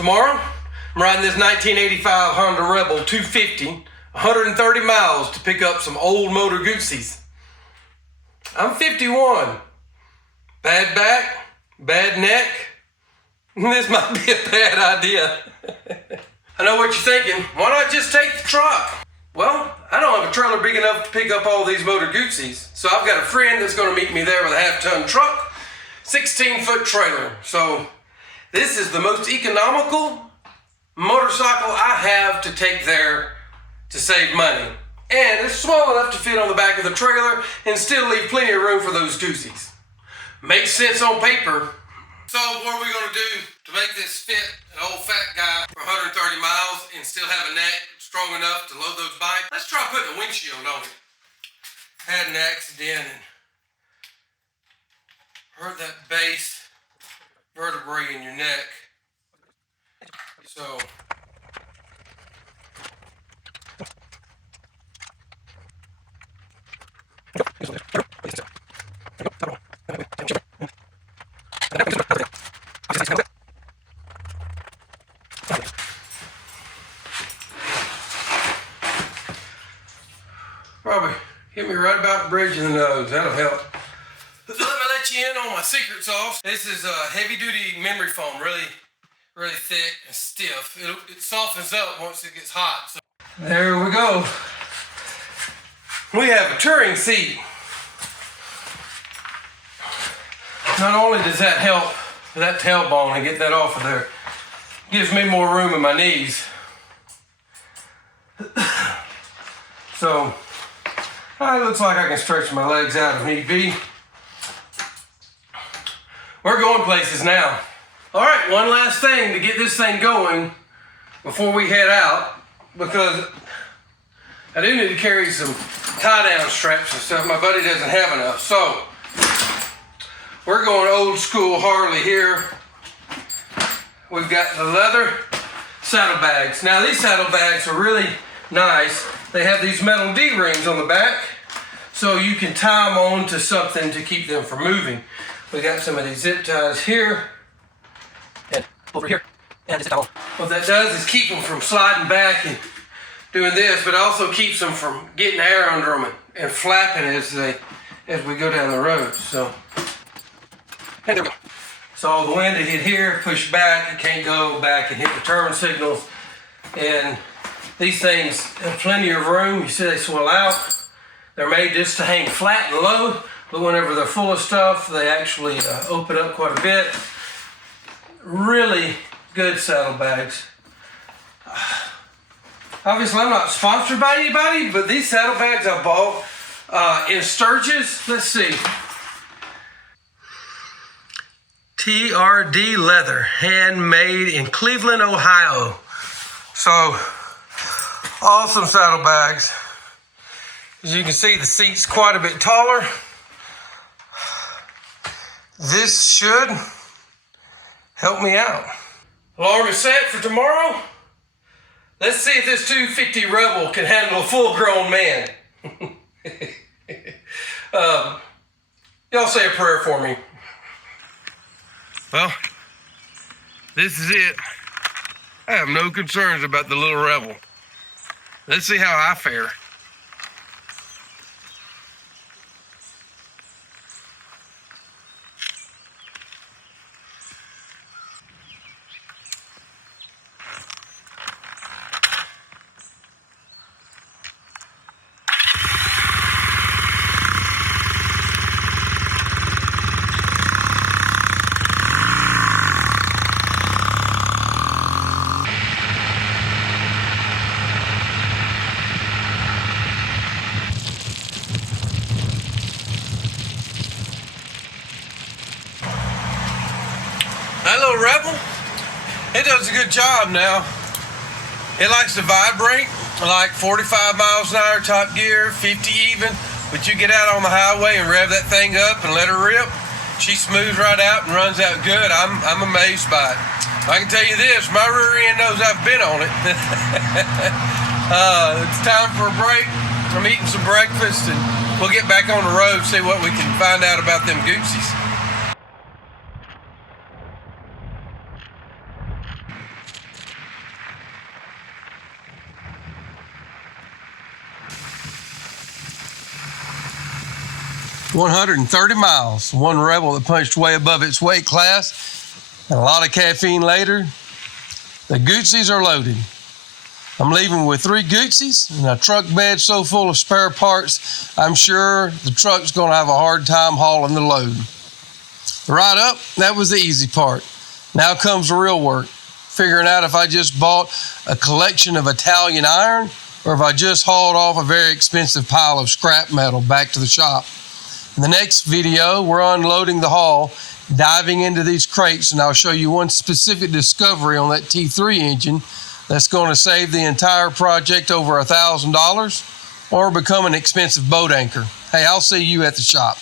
Tomorrow, I'm riding this 1985 Honda Rebel 250, 130 miles to pick up some old Moto Guzzis. I'm 51. Bad back, bad neck. This might be a bad idea. I know what you're thinking. Why not just take the truck? Well, I don't have a trailer big enough to pick up all these Moto Guzzis, so I've got a friend that's going to meet me there with a half-ton truck, 16-foot trailer. So this is the most economical motorcycle I have to take there to save money. And it's small enough to fit on the back of the trailer and still leave plenty of room for those Guzzis. Makes sense on paper. So what are we going to do to make this fit an old fat guy for 130 miles and still have a neck strong enough to load those bikes? Let's try putting a windshield on it. Had an accident and hurt that base vertebrae in your neck. So probably hit me right about the bridge of the nose. That'll help. Let me let you in on my secret sauce. This is a heavy-duty memory foam, really thick and stiff. It softens up once it gets hot. So there we go. We have a touring seat. Not only does that help that tailbone and get that off of there, it gives me more room in my knees. So it looks like I can stretch my legs out if need be. We're going places now. All right, one last thing to get this thing going before we head out, because I do need to carry some tie-down straps and stuff. My buddy doesn't have enough. So we're going old school Harley here. We've got the leather saddlebags. Now these saddlebags are really nice. They have these metal D-rings on the back, so you can tie them on to something to keep them from moving. We got some of these zip ties here and over here. And what that does is keep them from sliding back and doing this, but also keeps them from getting air under them and flapping as we go down the road. So, and there we go. So the wind to hit here, push back, it can't go back and hit the turn signals. And these things have plenty of room. You see they swell out. They're made just to hang flat and low, but whenever they're full of stuff, they actually open up quite a bit. Really good saddlebags. Obviously, I'm not sponsored by anybody, but these saddlebags I bought in Sturgis. Let's see. TRD Leather, handmade in Cleveland, Ohio. So, awesome saddlebags. As you can see, the seat's quite a bit taller. This should help me out. Alarm is set for tomorrow. Let's see if this 250 Rebel can handle a full-grown man. Y'all say a prayer for me. Well, this is it. I have no concerns about the little Rebel. Let's see how I fare. That little Rebel, it does a good job now. It likes to vibrate, like 45 miles an hour top gear, 50 even, but you get out on the highway and rev that thing up and let her rip, she smooths right out and runs out good. I'm amazed by it. I can tell you this, my rear end knows I've been on it. It's time for a break. I'm eating some breakfast and we'll get back on the road, see what we can find out about them Guzzis. 130 miles. One Rebel that punched way above its weight class. And a lot of caffeine later. The Guzzis are loaded. I'm leaving with 3 Guzzis and a truck bed so full of spare parts, I'm sure the truck's going to have a hard time hauling the load. The ride up, that was the easy part. Now comes the real work. Figuring out if I just bought a collection of Italian iron or if I just hauled off a very expensive pile of scrap metal back to the shop. In the next video, we're unloading the haul, diving into these crates, and I'll show you one specific discovery on that T3 engine that's going to save the entire project over $1,000 or become an expensive boat anchor. Hey, I'll see you at the shop.